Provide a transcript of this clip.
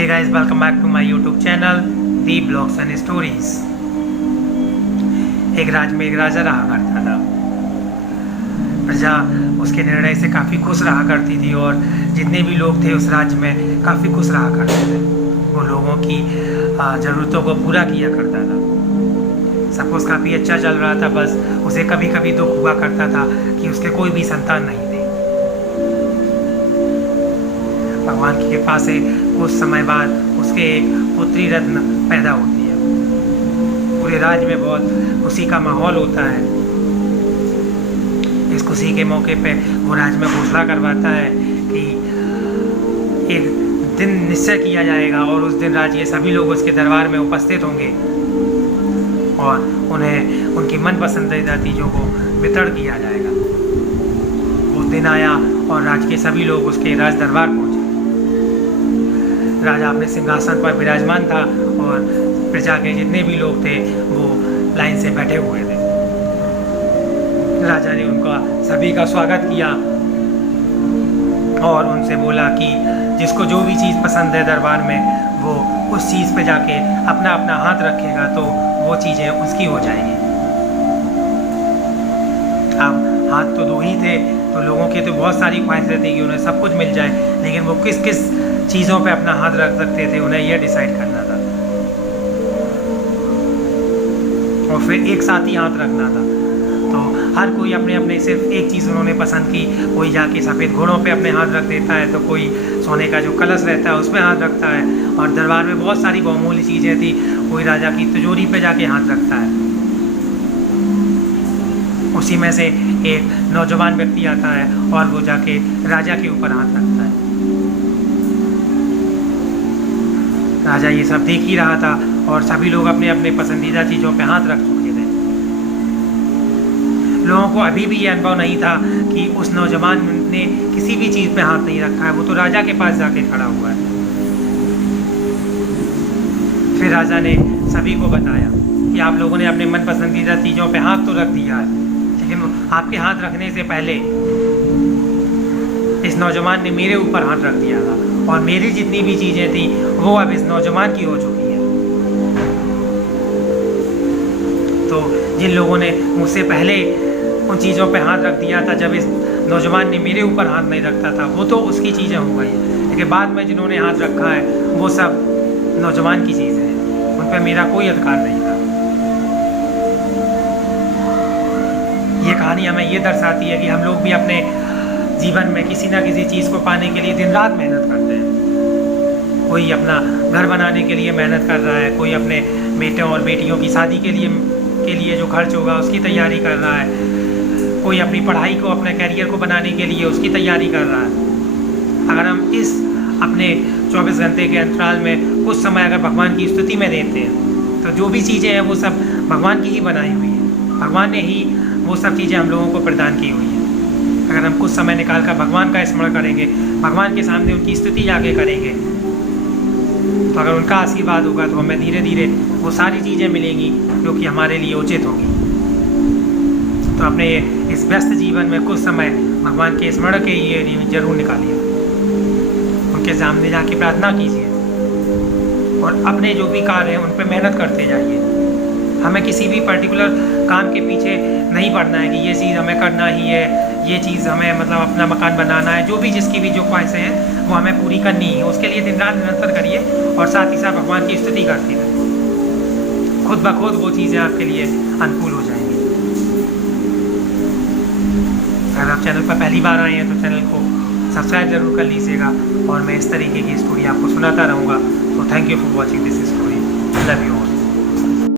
Hey guys, welcome back to my YouTube channel the blogs and stories. एक राज्य में एक राजा रहा करता था। प्रजा उसके निर्णय से काफ़ी खुश रहा करती थी और जितने भी लोग थे उस राज्य में काफ़ी खुश रहा करते थे। वो लोगों की ज़रूरतों को पूरा किया करता था। सब कुछ काफ़ी अच्छा चल रहा था, बस उसे कभी कभी दुख हुआ करता था कि उसके कोई भी संतान नहीं थे। भगवान की कृपा से कुछ समय बाद उसके एक पुत्री रत्न पैदा होती है। पूरे राज्य में बहुत खुशी का माहौल होता है। इस खुशी के मौके पे वो राज्य में घोषणा करवाता है कि एक दिन निश्चय किया जाएगा और उस दिन राज्य के सभी लोग उसके दरबार में उपस्थित होंगे और उन्हें उनकी मन पसंदीदा चीज़ों को वितरण किया जाएगा। वो दिन आया और राज्य के सभी लोग उसके राज दरबार पहुँचे। राजा अपने सिंहासन पर विराजमान था और प्रजा के जितने भी लोग थे वो लाइन से बैठे हुए थे। राजा ने उनका सभी का स्वागत किया और उनसे बोला कि जिसको जो भी चीज़ पसंद है दरबार में वो उस चीज़ पे जाके अपना अपना हाथ रखेगा तो वो चीज़ें उसकी हो जाएगी। अब हाथ तो दो ही थे तो लोगों की तो बहुत सारी ख्वाहिशें थी कि उन्हें सब कुछ मिल जाए, लेकिन वो किस किस चीज़ों पे अपना हाथ रख सकते थे उन्हें यह डिसाइड करना था और फिर एक साथ ही हाथ रखना था। तो हर कोई अपने अपने सिर्फ एक चीज़ उन्होंने पसंद की। कोई जाके सफ़ेद घोड़ों पे अपने हाथ रख देता है, तो कोई सोने का जो कलश रहता है उसमें हाथ रखता है और दरबार में बहुत सारी बहुमूल्य चीज़ें थी, कोई राजा की तिजोरी पे जाके हाथ रखता है। उसी में से एक नौजवान व्यक्ति आता है और वो जाके राजा के ऊपर हाथ रखता है। राजा ये सब देख ही रहा था और सभी लोग अपने अपने पसंदीदा चीज़ों पे हाथ रख चुके थे। लोगों को अभी भी ये अनुभव नहीं था कि उस नौजवान ने किसी भी चीज़ पे हाथ नहीं रखा है, वो तो राजा के पास जाके खड़ा हुआ है। फिर राजा ने सभी को बताया कि आप लोगों ने अपने मन पसंदीदा चीज़ों पे हाथ तो रख दिया है, लेकिन आपके हाथ रखने से पहले इस नौजवान ने मेरे ऊपर हाथ रख दिया था और मेरी जितनी भी चीज़ें थी वो अब इस नौजवान की हो चुकी है। तो जिन लोगों ने मुझसे पहले उन चीज़ों पे हाथ रख दिया था, जब इस नौजवान ने मेरे ऊपर हाथ नहीं रखता था, वो तो उसकी चीज़ें हो गई, लेकिन बाद में जिन्होंने हाथ रखा है वो सब नौजवान की चीज़ें हैं, उन पर मेरा कोई अधिकार नहीं था। ये कहानी हमें ये दर्शाती है कि हम लोग भी अपने जीवन में किसी ना किसी चीज़ को पाने के लिए दिन रात मेहनत करते हैं। कोई अपना घर बनाने के लिए मेहनत कर रहा है, कोई अपने बेटों और बेटियों की शादी के लिए जो खर्च होगा उसकी तैयारी कर रहा है, कोई अपनी पढ़ाई को अपने करियर को बनाने के लिए उसकी तैयारी कर रहा है। अगर हम इस अपने 24 घंटे के अंतराल में कुछ समय अगर भगवान की स्तुति में देते हैं तो जो भी चीज़ें हैं वो सब भगवान की ही बनाई हुई है। भगवान ने ही वो सब चीज़ें हम लोगों को प्रदान की हुई हैं। अगर हम कुछ समय निकाल कर भगवान का स्मरण करेंगे, भगवान के सामने उनकी स्तुति जाके करेंगे, तो अगर उनका आशीर्वाद होगा तो हमें धीरे धीरे वो सारी चीज़ें मिलेंगी जो कि हमारे लिए उचित होगी। तो अपने इस व्यस्त जीवन में कुछ समय भगवान के स्मरण के लिए जरूर निकालिए, उनके सामने जाके प्रार्थना कीजिए और अपने जो भी कार्य हैं उन पर मेहनत करते जाइए। हमें किसी भी पर्टिकुलर काम के पीछे नहीं पड़ना है कि ये चीज़ हमें करना ही है, ये चीज़ हमें मतलब अपना मकान बनाना है, जो भी जिसकी भी जो ख्वाहिशें हैं वो हमें पूरी करनी है। उसके लिए दिन रात निरंतर करिए और साथ ही साथ भगवान की स्तुति करते रहिए। खुद ब खुद वो चीज़ें आपके लिए अनुकूल हो जाएंगी। अगर आप चैनल पर पहली बार आए हैं तो चैनल को सब्सक्राइब जरूर कर लीजिएगा और मैं इस तरीके की स्टोरी आपको सुनाता रहूँगा। तो thank you for watching this story. Love you.